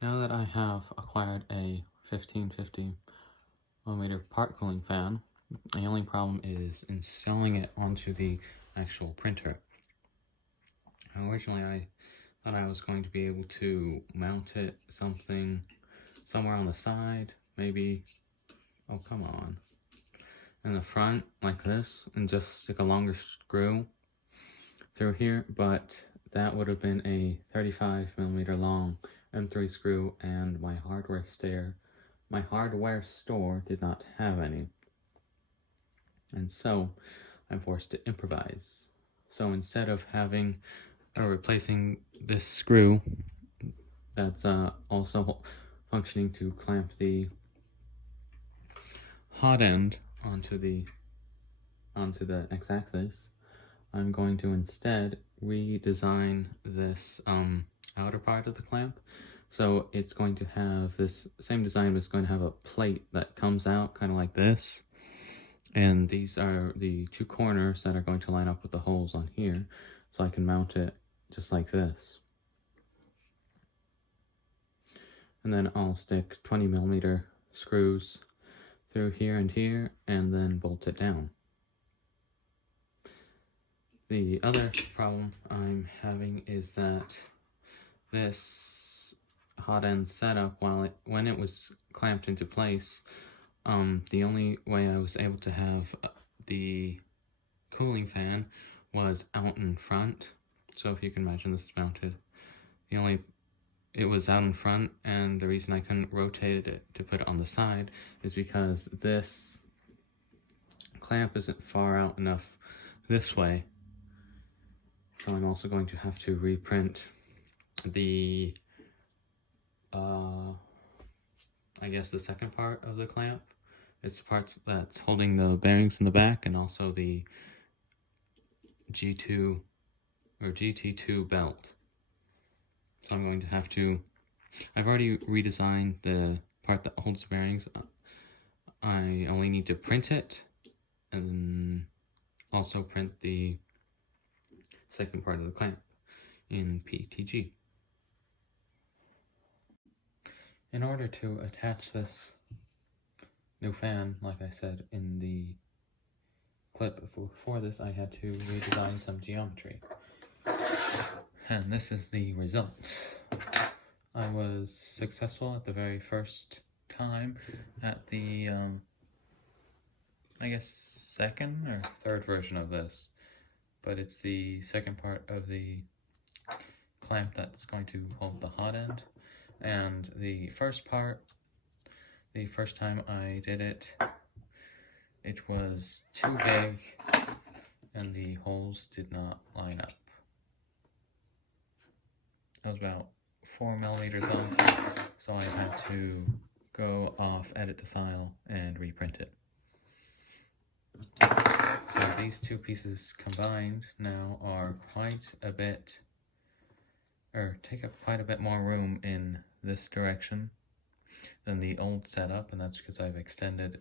Now that I have acquired a 1550mm part cooling fan, the only problem is installing it onto the actual printer. Originally I thought I was going to be able to mount it somewhere on the side, maybe, oh come on, in the front like this, and just stick a longer screw through here, but that would have been a 35mm long M3 screw, and my hardware store did not have any, and so I'm forced to improvise. So instead of replacing this screw that's also functioning to clamp the hot end onto the x-axis, I'm going to instead redesign this outer part of the clamp. So it's going to have this same design, but it's going to have a plate that comes out kind of like this. And these are the two corners that are going to line up with the holes on here, so I can mount it just like this. And then I'll stick 20mm screws through here and here, and then bolt it down. The other problem I'm having is that this hot end setup, when it was clamped into place, the only way I was able to have the cooling fan was out in front. So if you can imagine this is mounted, it was out in front, and the reason I couldn't rotate it to put it on the side is because this clamp isn't far out enough this way. So I'm also going to have to reprint the, I guess the second part of the clamp. It's the parts that's holding the bearings in the back, and also the G2 or GT2 belt. So I'm going to have to, I've already redesigned the part that holds the bearings. I only need to print it, and also print the second part of the clamp in PTG. In order to attach this new fan, like I said in the clip before this, I had to redesign some geometry. And this is the result. I was successful at the very first time at the, I guess, second or third version of this. But it's the second part of the clamp that's going to hold the hot end. And the first part, the first time I did it, it was too big and the holes did not line up. It was about 4mm off, so I had to go off, edit the file, and reprint it. So these two pieces combined now are take up quite a bit more room in this direction than the old setup, and that's because I've extended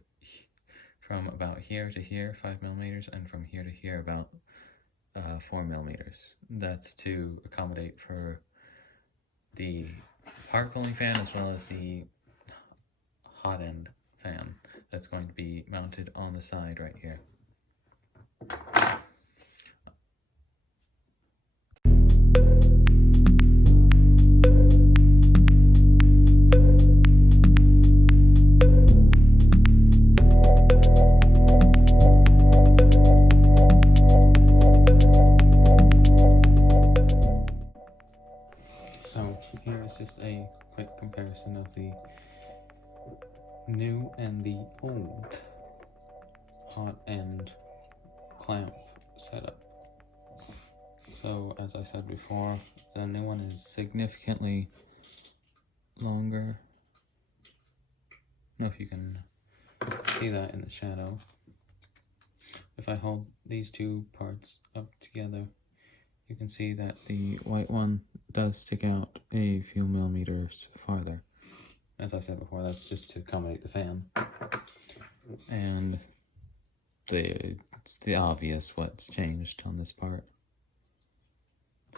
from about here to here 5mm, and from here to here about 4mm. That's to accommodate for the part cooling fan as well as the hot end fan that's going to be mounted on the side right here. So here is just a quick comparison of the new and the old hot end clamp setup. So as I said before, the new one is significantly longer. I don't know if you can see that in the shadow. If I hold these two parts up together, you can see that the white one does stick out a few millimeters farther. As I said before, that's just to accommodate the fan. And it's the obvious what's changed on this part.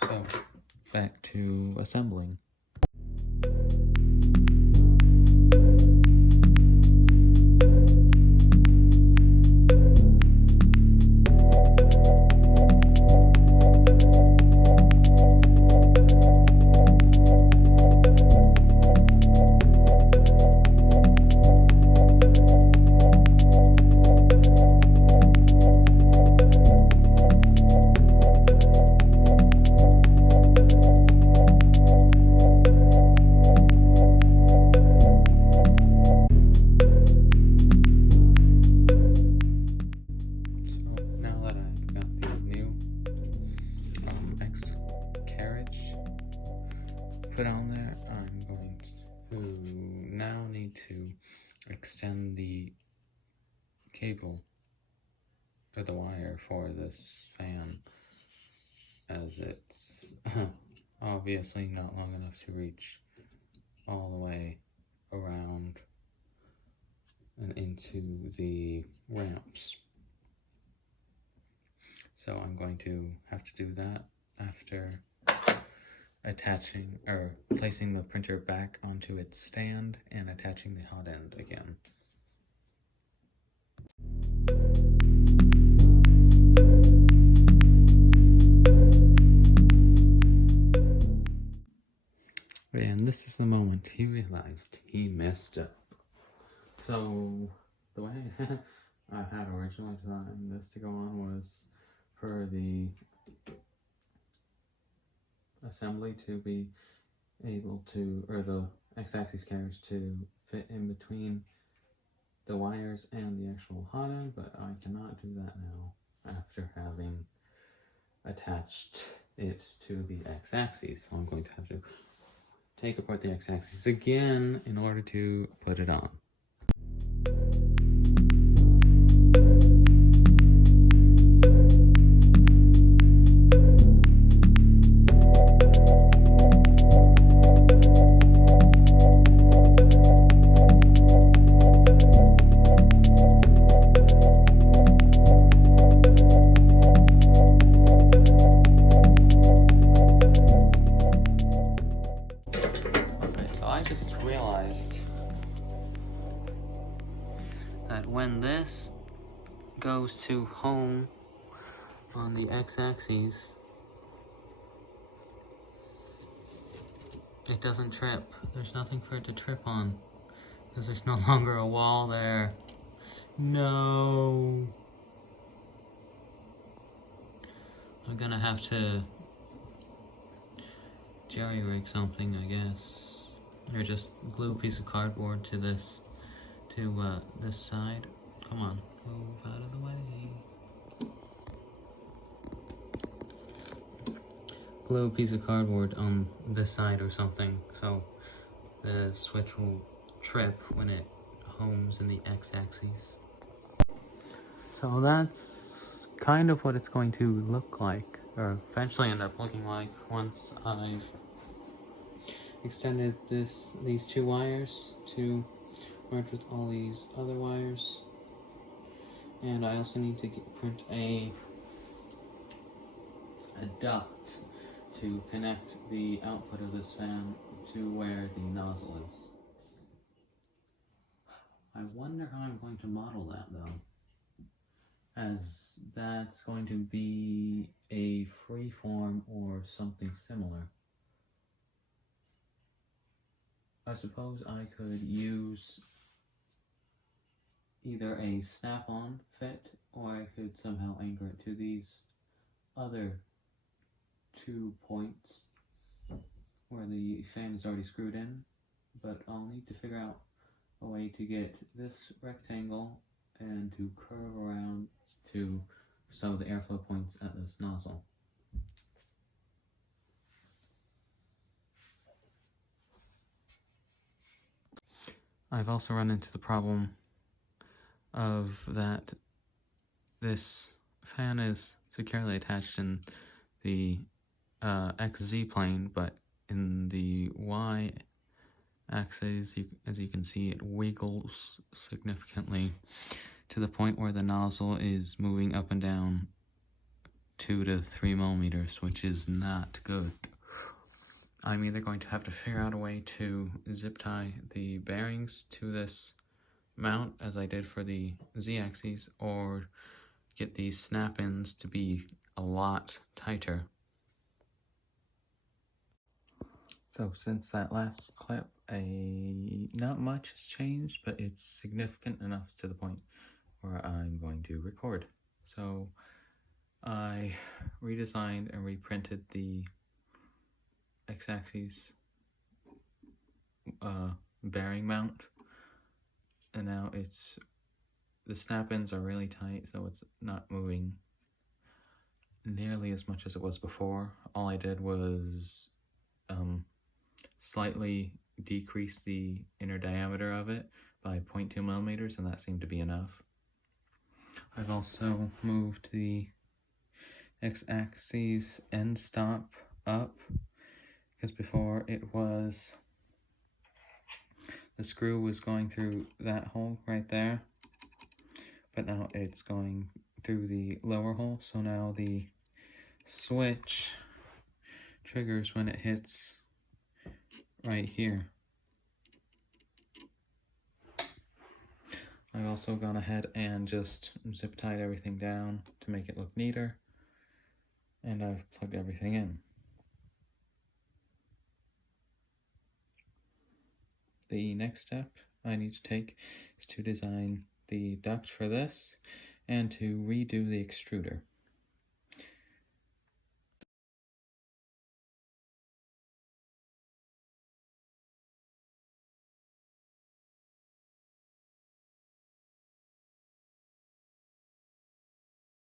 So, back to assembling. I'm going to now need to extend the cable or the wire for this fan, as it's obviously not long enough to reach all the way around and into the ramps. So I'm going to have to do that after attaching or placing the printer back onto its stand and attaching the hot end again. And this is the moment he realized he messed up. So the way I had originally designed this to go on was for the assembly to be able to, or the x-axis carriage to fit in between the wires and the actual hot end, but I cannot do that now after having attached it to the x-axis. So I'm going to have to take apart the x-axis again in order to put it on. I just realized that when this goes to home on the x-axis, it doesn't trip. There's nothing for it to trip on because there's no longer a wall there. No. I'm gonna have to jerry-rig something, I guess. Or just glue a piece of cardboard to this, this side. Come on, move out of the way. Glue a piece of cardboard on this side or something, so the switch will trip when it homes in the x-axis. So that's kind of what it's going to look like, or eventually end up looking like, once I've extended these two wires to merge with all these other wires. And I also need to print a duct to connect the output of this fan to where the nozzle is. I wonder how I'm going to model that though, as that's going to be a freeform or something similar. I suppose I could use either a snap-on fit, or I could somehow anchor it to these other 2 points where the fan is already screwed in, but I'll need to figure out a way to get this rectangle and to curve around to so the airflow points at this nozzle. I've also run into the problem of that this fan is securely attached in the XZ plane, but in the Y axis, as you can see, it wiggles significantly to the point where the nozzle is moving up and down 2 to 3 millimeters, which is not good. I'm either going to have to figure out a way to zip tie the bearings to this mount, as I did for the Z-axis, or get these snap-ins to be a lot tighter. So since that last clip, not much has changed, but it's significant enough to the point where I'm going to record. So I redesigned and reprinted the x-axis bearing mount, and now the snap-ins are really tight, so it's not moving nearly as much as it was before. All I did was slightly decrease the inner diameter of it by 0.2 millimeters, and that seemed to be enough. I've also moved the x-axis end stop up, because before it was, the screw was going through that hole right there, but now it's going through the lower hole, so now the switch triggers when it hits right here. I've also gone ahead and just zip tied everything down to make it look neater, and I've plugged everything in. The next step I need to take is to design the duct for this and to redo the extruder.